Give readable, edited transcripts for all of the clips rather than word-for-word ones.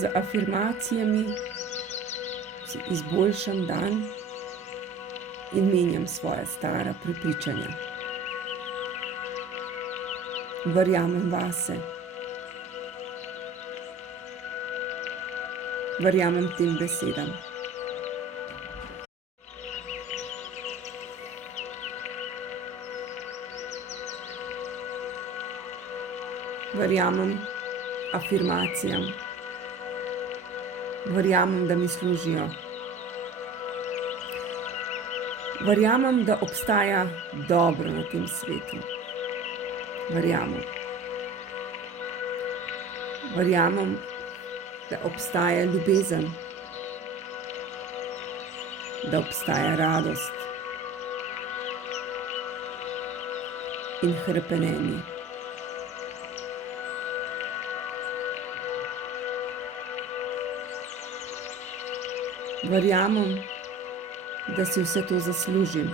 Z afirmacijami si izboljšam dan in menjam svoja stara prepričanja. Verjamem vase. Verjamem tem besedam. Verjamem afirmacijam. Verjamem, da mi služijo. Verjamem, da obstaja dobro na tem svetu. Verjamem. Verjamem, da obstaja ljubezen. Da obstaja radost in hrepenenje. Verjamem, da si vse to zaslužim.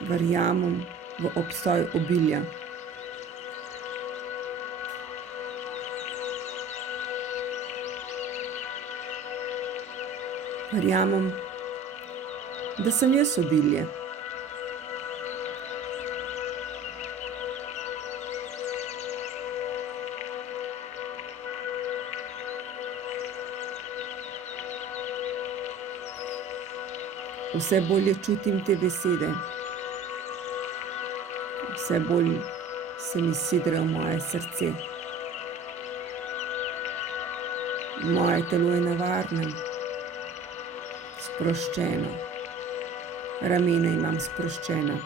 Verjamem v obstoj obilja. Verjamem, da sem jaz obilje. Vse bolje čutim te besede. Vse bolj se mi sidra v moje srce. Moje telo je na varnem, sproščeno. Ramena imam sproščena.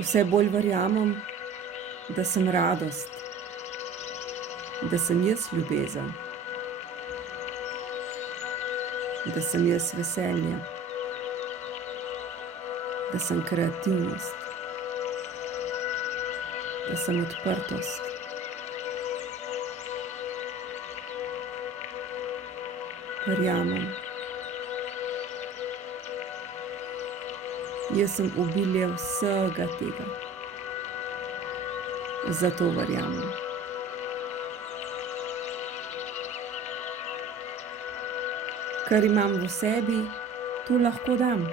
Vse bolj verjamem, da sem radost, da sem jaz ljubezen, da sem jaz veselje, da sem kreativnost, da sem odprtost. Verjamem. Jaz sem obilje vsega tega. Zato verjamem. Kar imam v sebi, to lahko dam.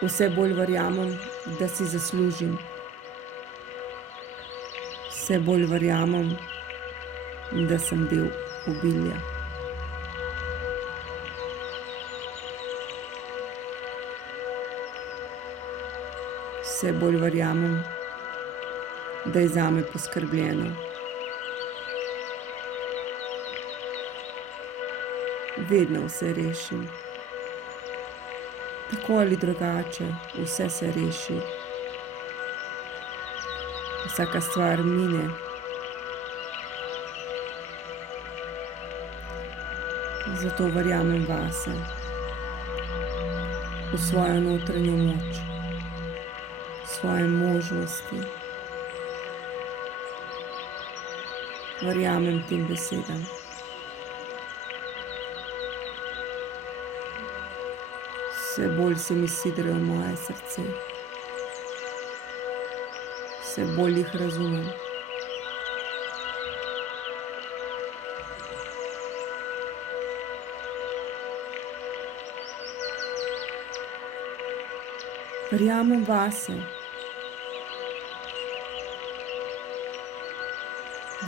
Vse bolj verjamem, da si zaslužim. Vse bolj verjamem, da sem del obilja. Vse bolj verjamem, da je zame poskrbljeno. Vedno vse rešim. Tako ali drugače, vse se reši. Vsaka stvar mine. Zato verjamem vase, v svojo notranjo moč, svoje možnosti. Verjamem tem besedam. Vse bolj se mi sidrajo v moje srce. Vse bolj jih razumem. Verjamem vase.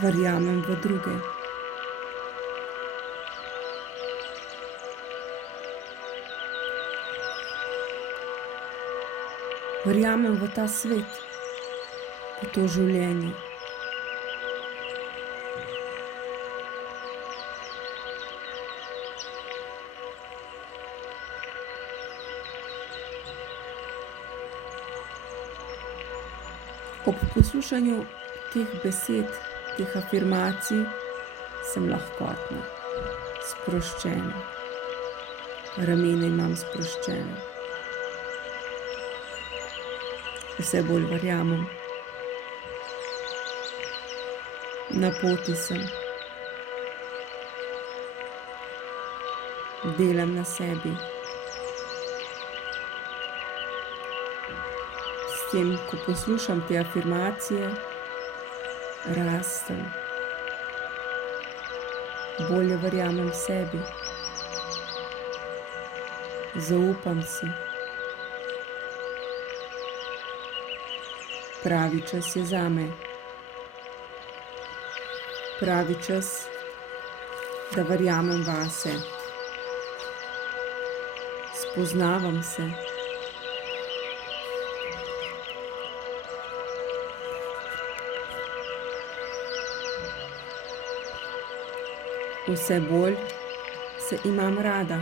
Verjamem v druge. Verjamem v ta svet, v to življenje. Ob poslušanju teh besed, teh afirmacij, sem lahkotna, sproščena. Ramena imam sproščena. Vse bolj verjamem. Na poti sem. Delam na sebi. S tem, ko poslušam te afirmacije, rastem. Bolje verjamem sebi. Zaupam si. Pravi čas je zame. Pravi čas, da verjamem vase. Spoznavam se. Vse bolj se imam rada.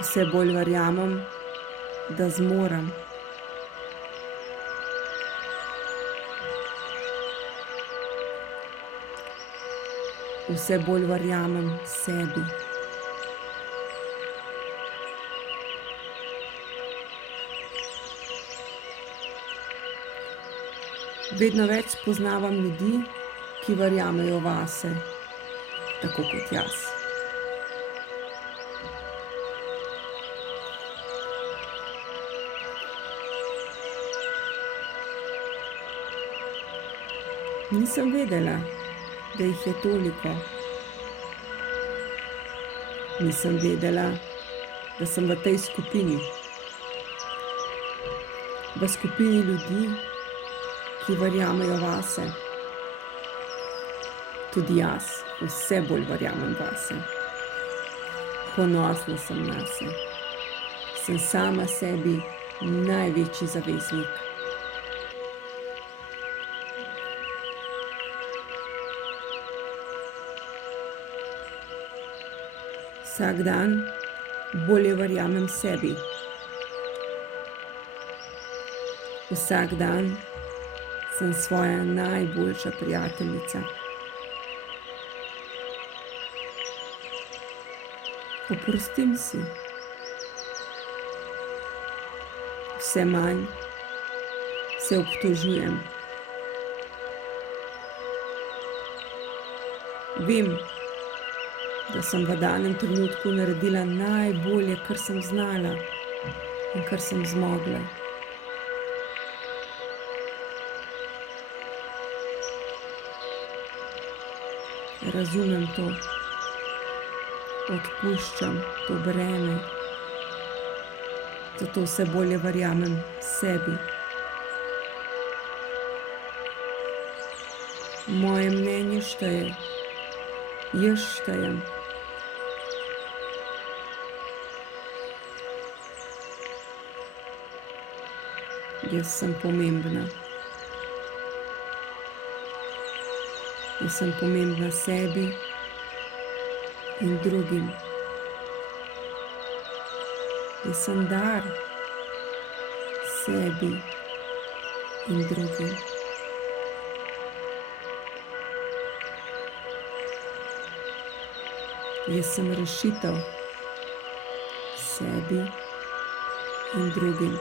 Vse bolj verjamem, da zmorem. Vse bolj verjamem sebi. Vedno več spoznavam ljudi, ki verjamejo vase, tako kot jaz. Nisem vedela, da jih je toliko. Nisem vedela, da sem v tej skupini. V skupini ljudi, ki verjamejo vase. Tudi jaz vse bolj verjamem vase. Ponosna sem nase. Sem sama sebi največji zaveznik. Vsak dan bolje verjamem sebi. Vsak dan sem svoja najboljša prijateljica. Oprostim si. Vse manj se obtožujem. Vem, da sem v danem trenutku naredila najbolje, kar sem znala in kar sem zmogla. Razumem to, odpuščam to breme, zato vse bolje verjamem sebi. Moje mnenje šteje, jaz štejem. Jaz sem pomembna. Jaz sem pomembna sebi in drugim. Jaz sem dar sebi in drugim. Jaz sem rešitev sebi in drugim.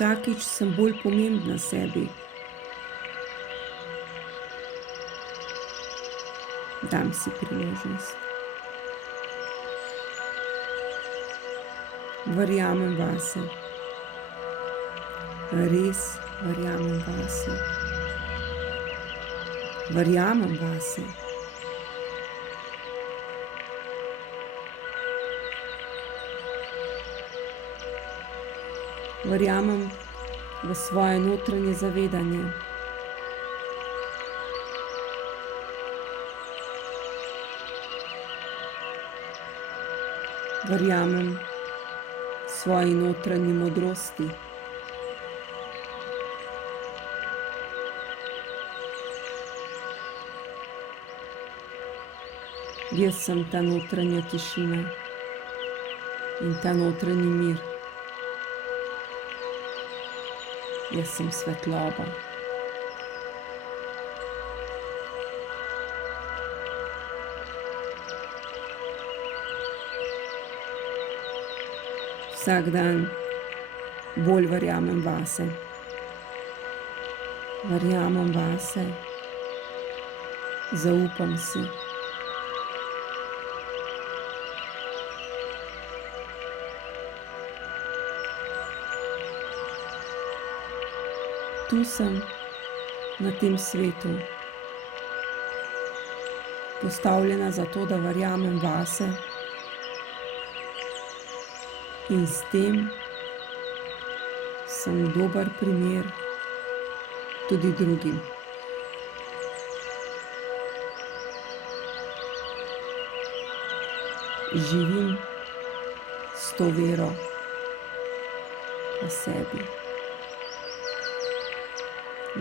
Vsakič sem bolj pomembna sebi. Dam si priložnost. Verjamem vase. Res verjamem vase. Verjamem vase. Verjamem v svoje notranje zavedanje. Verjamem svoji notranji modrosti. Jaz sem ta notranja tišina in ta notranji mir. Jaz sem svetloba. Vsak dan bolj verjamem vase. Verjamem vase, zaupam si. Tu sem na tem svetu, postavljena zato, da verjamem vase in s tem sem dober primer tudi drugim. Živim s to vero v sebi.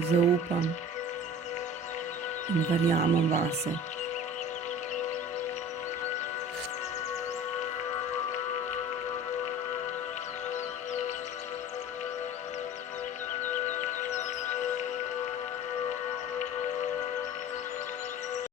Zaupam in verjamem vase.